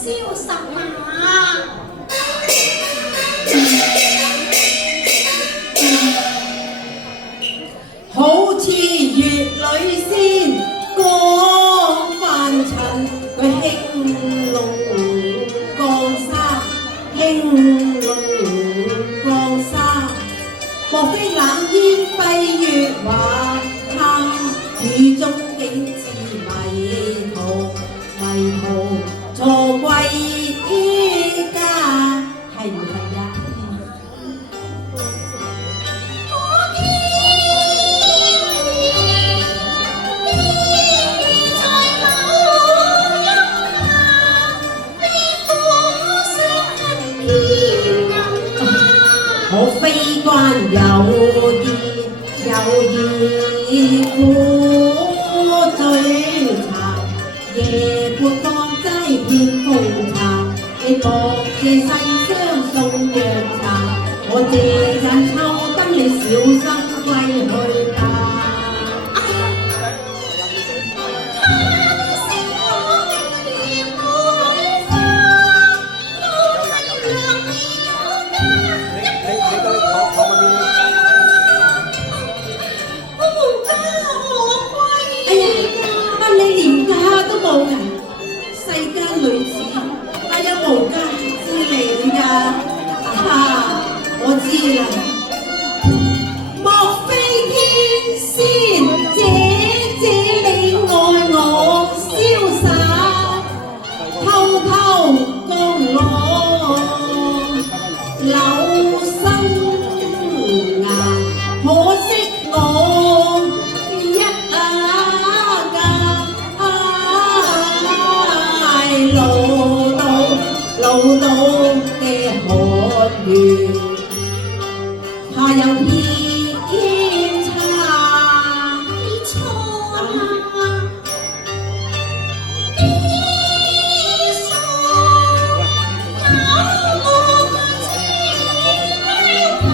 瀟灑啊！好似月女仙光凡塵，佢輕龍降沙，輕龍降沙。莫非冷煙蔽月華，他雨中景致迷途，迷途錯歸家，係唔係呀？我非關有意苦醉茶，夜半放齋遍風茶，你莫借世相送藥茶，我借盞抽燈你小心歸去吧。世間女子哪有無家之理㗎？我知啦，莫非天仙姐你愛我瀟灑，偷偷降落柳生涯，可惜我一老到嘅寒月，怕有偏差，你錯啦！你傻，有我嘅情未還，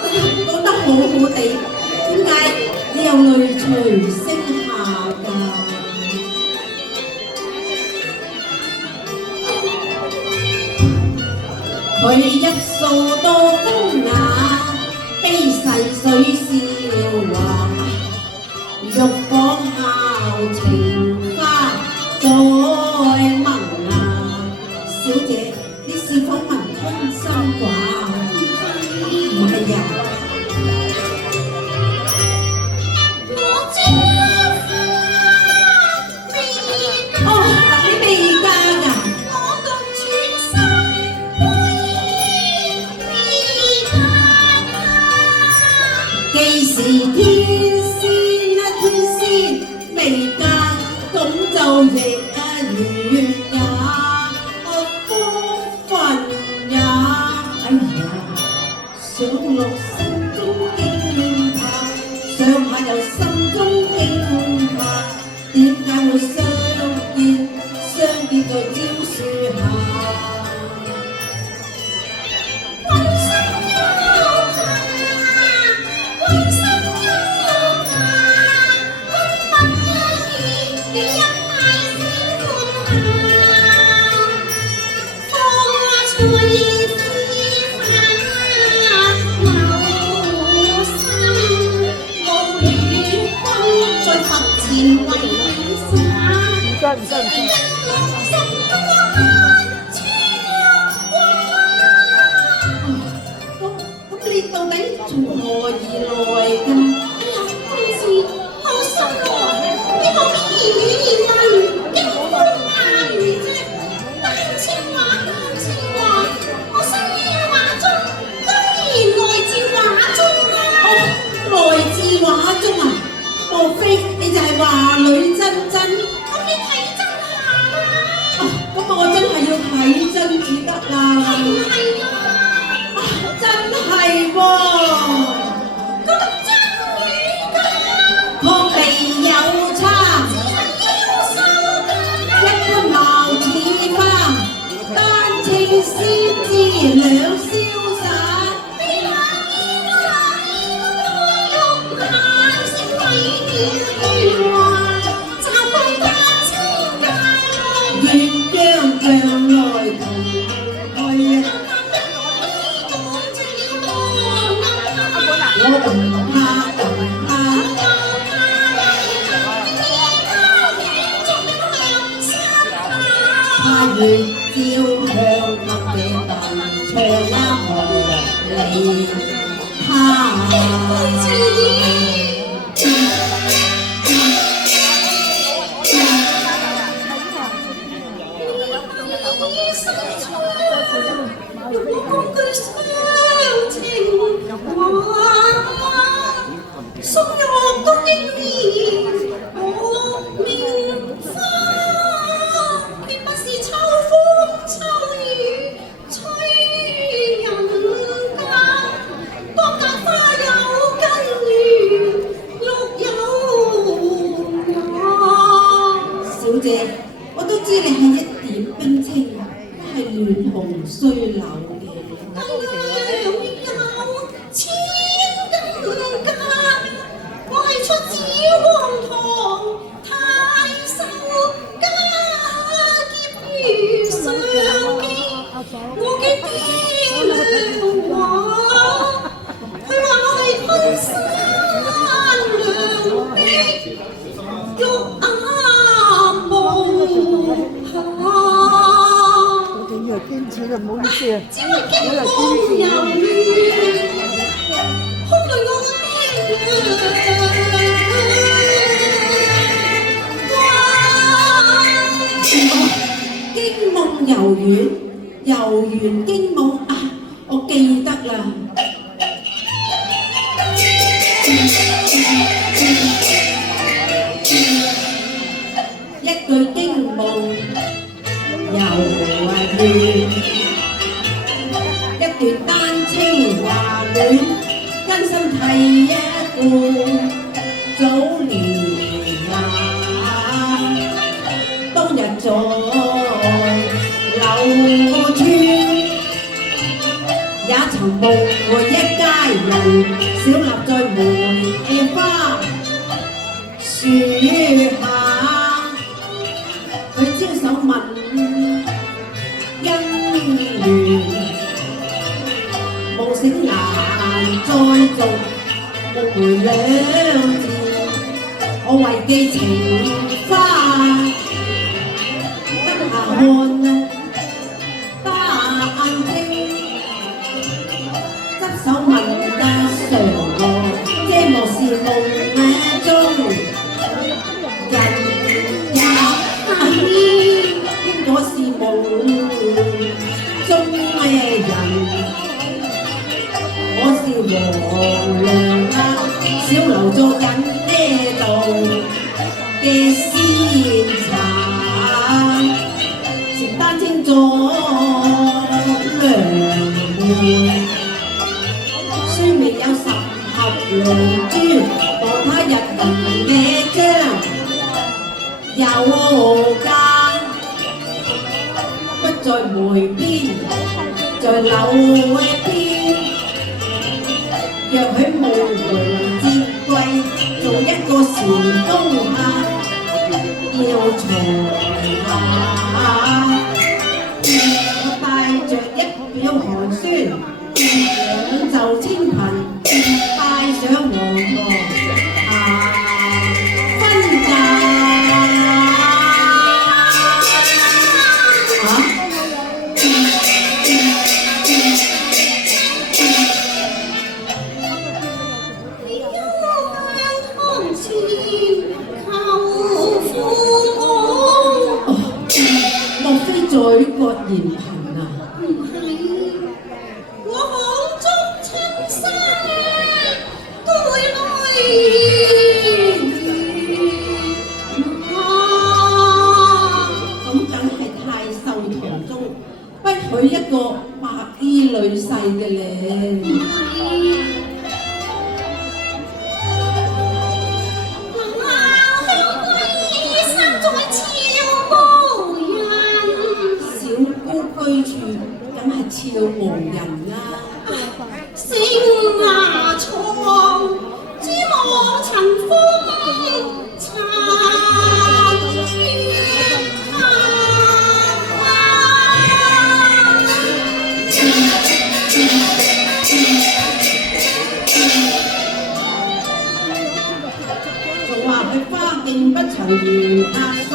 不要講得好好地，點解你有淚隨聲下㗎？佢一掃多風雅，悲逝水笑話，玉房效情花再萌芽。小姐，你是否聞春心話？唔係呀。既是天仙啊天仙未嫁，咁就亦緣也，福分也。哎呀，上落心中驚怕，上下又心中驚怕，點解會相見在蕉樹下？咁你到底從何而來㗎？哎呀，公子，好心喎！你可唔可以言語言語，經風化雨啫？單情話，我心於畫中，居然來自畫就係話女真真。咁你睇真下啦。咁我真係要睇真至得啦。係唔係啊？真係喎。咁真語㗎。確未有差，只係腰瘦㗎。一般貌似花，單稱先知兩瀟灑。你那衣開玉顏色為妙幻，習慣他千界願將將來同去啊！我唔怕唔怕。他月照向我嘅墳場啊，紅梨送肉都經年我命花，決不是秋風秋雨吹人家。當隔花有根源，綠有芽。小姐，我都知你係一點冰清，係亂紅衰柳嘅。但娘有千金家，我係出自黃堂太守家，劫如上機，我嘅爹娘話，佢話我係昆山良璧，玉眼無瑕。我哋以為堅持啦，唔好意思啊。只為經光遊遠，空對我嘅驚夢遊園，遊園驚夢啊！我記得啦。一句驚夢遊園，一段丹青華戀，根深蒂一故早年華。當日在柳村，也曾夢過一家人，小立在梅花樹下。佢招手問姻緣，夢醒難再續，夢回兩字，我為記情花。得下看啊，單清，執手問得常樂，這莫是夢中人也騙，我是夢中人。我是黃粱啊，小留作緊呢度嘅鮮茶，食丹青咗涼梅，雖未有十合龍珠，望他日文嘅章有家，不在梅邊，在柳邊。若許夢回節貴，做一個禪風客，要才下。我帶着一表寒酸，兩袖清貧，帶上黃堂分嫁。嘴角言貧啊！唔係，我口中青山都會淚娶一個白衣女婿嘅咧。小姑居住梗係俏無人啦。星牙床，珠幕塵風殘月仲話佢花徑不曾如壓數，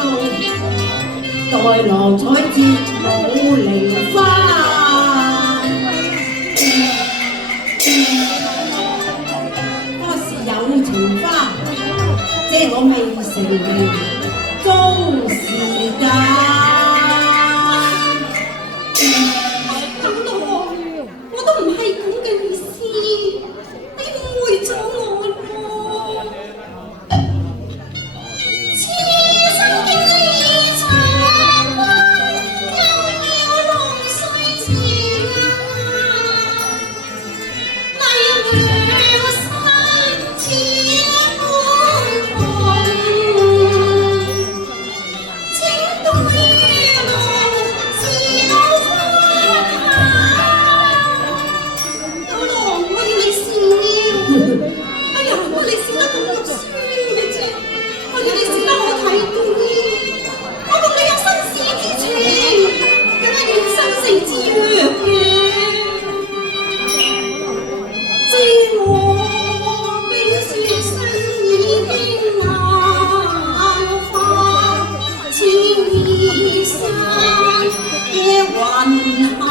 待郎採節舞梨花。有情花，借我未成名，終時間。等等，我都唔係咁嘅意思，你誤會咗我咯。此生經歷長關，又要浪水情，泥涼山前歡同，情對路是老花有郎，我要你笑。哎呀，你笑得咁肉酸嘅啫，我要你笑得我睇到。我同你有生死之情，更加願生死之約嘅。知我冰雪身已經硬化，似異山嘅雲霞。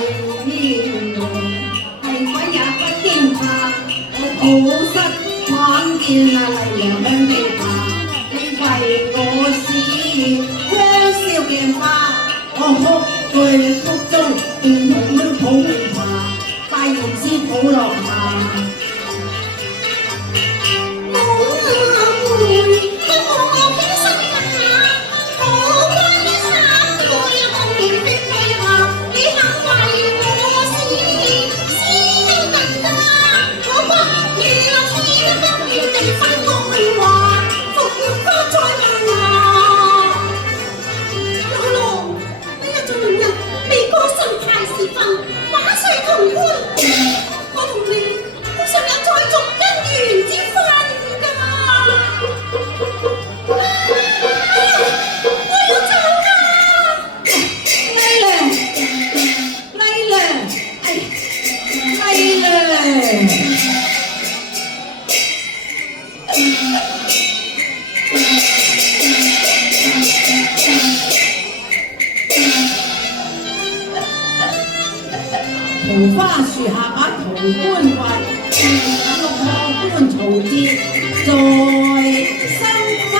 英雄，係鬼也不驚怕。我抱膝闖見啊麗娘香地下，你為我是香燒鏡花，我哭句腹中變紅了抱榮華，拜完師傅落下。桃花樹下把桃官運，六破官曹節在生花。